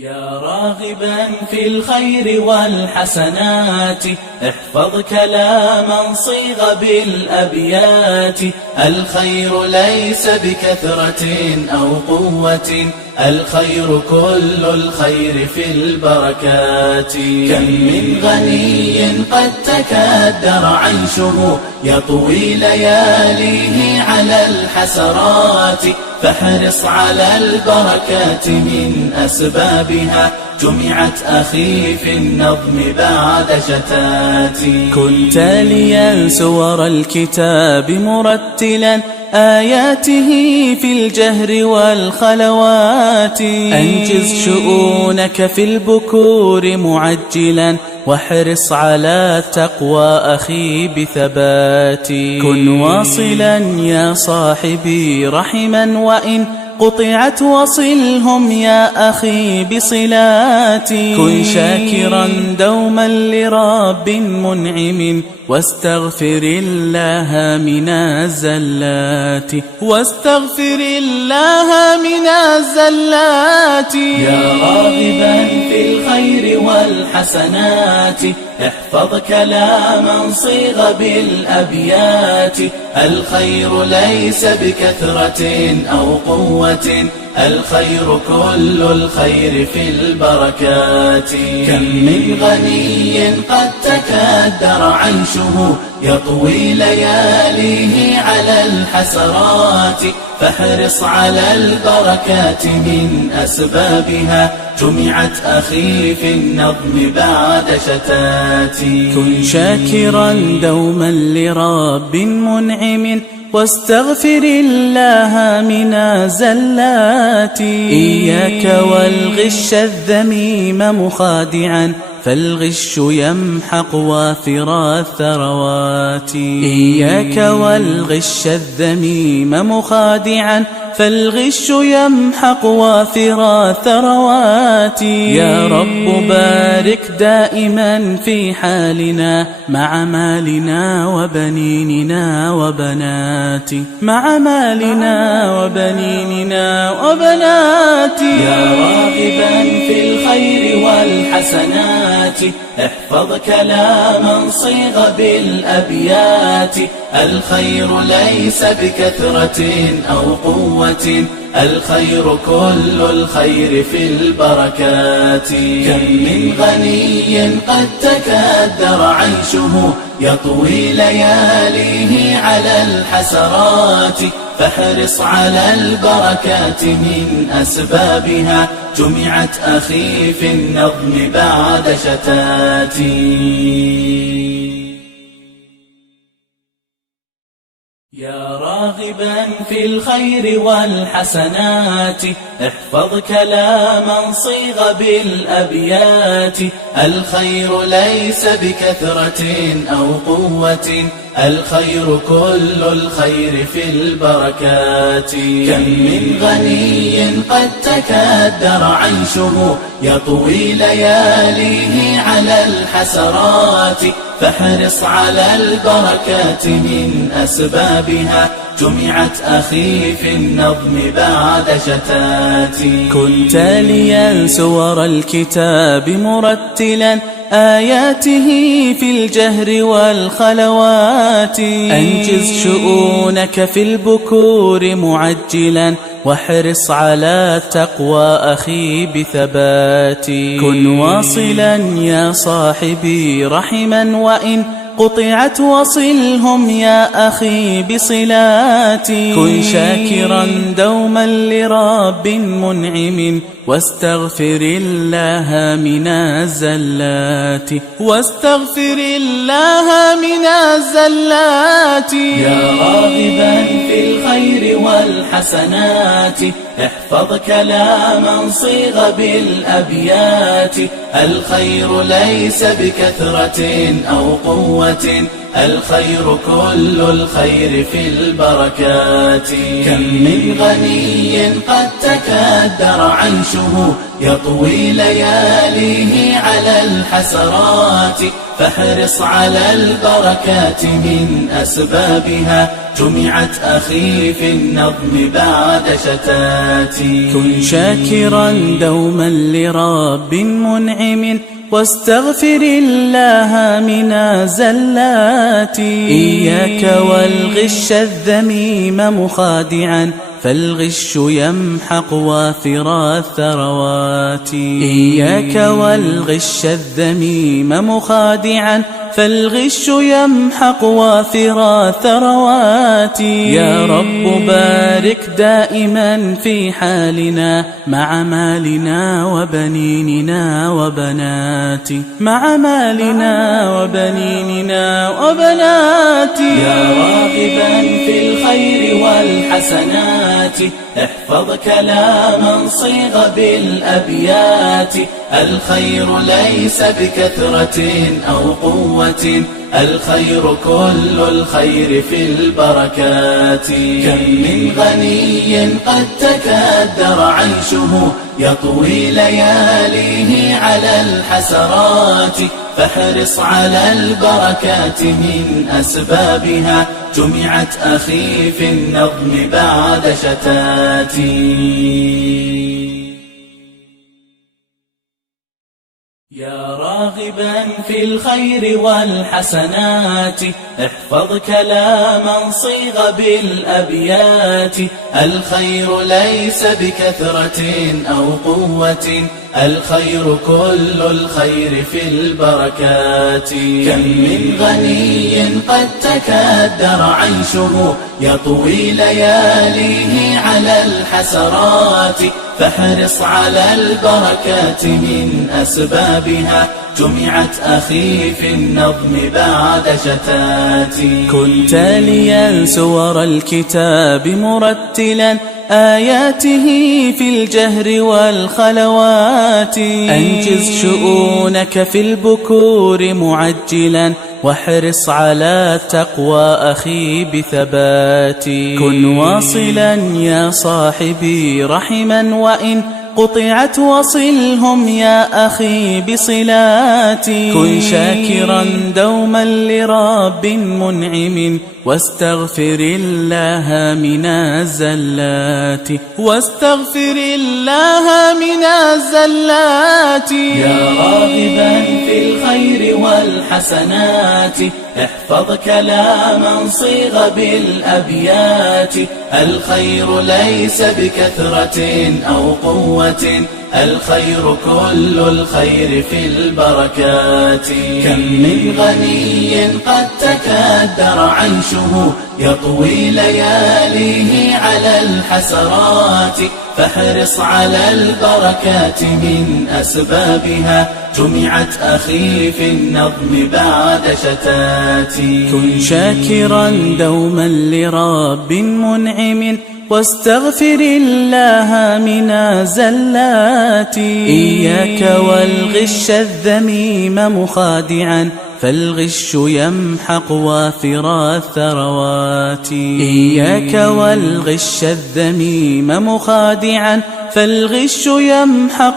يا راغبا في الخير والحسنات احفظ كلاما صيغ بالأبيات. الخير ليس بكثرة أو قوة، الخير كل الخير في البركات. كم من غني قد تكدر عيشه يطوي لياليه على الحسرات، فاحرص على البركات من أسبابها جمعت أخي في النظم بعد شتات. كن تاليا سور الكتاب مرتلا آياته في الجهر والخلوات. أنجز شؤونك في البكور معجلا واحرص على التقوى أخي بثبات. كن واصلا يا صاحبي رحما وإن قطعت وصلهم يا أخي بصلاتي. كن شاكرا دوما لرب منعم واستغفر الله من الزلات. واستغفر الله من الزلات. يا راغبا في الخير والحسنات احفظ كلاما صيغ بالأبيات. الخير ليس بكثرة أو قوة، الخير كل الخير في البركات. كم من غني قد تكدر عيشه يطوي لياليه على الحسرات، فاحرص على البركات من أسبابها جمعت أخي في النظم بعد شتات. كن شاكرا دوما لرب منعم واستغفر الله من الزلات. إياك والغش الذميم مخادعا فالغش يمحق وافر الثروات. إياك والغش الذميم مخادعا فالغش يمحق وافر الثروات. يا رب بارك دائما في حالنا مع مالنا وبنيننا وبناتي. مع مالنا وبنيننا وبناتي. يا راغبا في الخير والحسنات احفظ كلاما صيغ بالأبيات. الخير ليس بكثرة أو قوة، الخير كل الخير في البركات. كم من غني قد تكدر عيشه يطوي لياليه على الحسرات، فاحرص على البركات من أسبابها جمعت أخي في النظم بعد شتات. يا راغبا في الخير والحسنات احفظ كلاما صيغ بالأبيات. الخير ليس بكثرة أو قوة، الخير كل الخير في البركات. كم من غني قد تكدر عيشه يطوي لياليه على الحسرات، فاحرص على البركات من أسبابها جمعت أخي في النظم بعد شتات. كن تاليا سور الكتاب مرتلا آياته في الجهر والخلوات. أنجز شؤونك في البكور معجلا واحرص على التقوى أخي بثبات. كن واصلا يا صاحبي رحما وإن قطعت وصلهم يا أخي بصلاتي. كن شاكرا دوما لرب منعم واستغفر الله من الزلات. واستغفر الله من الزلات. يا راغبا في الخير والحسنات احفظ كلاما صيغ بالأبيات. الخير ليس بكثرة أو قوة، الخير كل الخير في البركات. كم من غني قد تكدر عيشه يطوي لياليه على الحسرات، فاحرص على البركات من أسبابها جمعت أخي في النظم بعد شتات. كن شاكرا دوما لرب منعم واستغفر الله من الزلات. إياك والغش الذميم مخادعا فالغش يمحق وافر الثروات. إياك والغش الذميم مخادعا فالغش يمحق وافر الثروات. يا رب بارك دائما في حالنا مع مالنا وبنيننا وبناتي، مع مالنا وبنيننا وبناتي. يا راغبا في الخير والحسنات احفظ كلاما صيغ بالأبيات. الخير ليس بكثرة أو قوة، الخير كل الخير في البركات. كم من غني قد تكدر عيشه يطوي لياليه على الحسرات، فاحرص على البركات من أسبابها جمعت أخي في النظم بعد شتات. يا راغبا في الخير والحسنات احفظ كلاما صيغ بالأبيات. الخير ليس بكثرة أو قوة، الخير كل الخير في البركات. كم من غني قد تكدر عيشه يطوي لياليه على الحسرات، فاحرص على البركات من أسبابها جمعت أخي في النظم بعد شتات. كن تاليا سور الكتاب مرتلا آياته في الجهر والخلوات. أنجز شؤونك في البكور معجلا واحرص على التقوى أخي بثبات. كن واصلا يا صاحبي رحما وإن قطعت وصلهم يا أخي بصلاتي. كن شاكرا دوما لرب منعم واستغفر الله من الزلات، واستغفر الله من الزلات. يا راغبا في الخير والحسنات احفظ كلاما صيغ بالأبيات. الخير ليس بكثرة أو قوة، الخير كل الخير في البركات. كم من غني قد تكدر عيشه يطوي لياليه على الحسرات، فاحرص على البركات من أسبابها جمعت أخي في النظم بعد شتات. كن شاكرا دوما لرب منعم واستغفر الله من الزلات. إياك والغش الذميم مخادعا فالغش يمحق وافر الثروات. إياك والغش الذميم مخادعا فالغش يمحق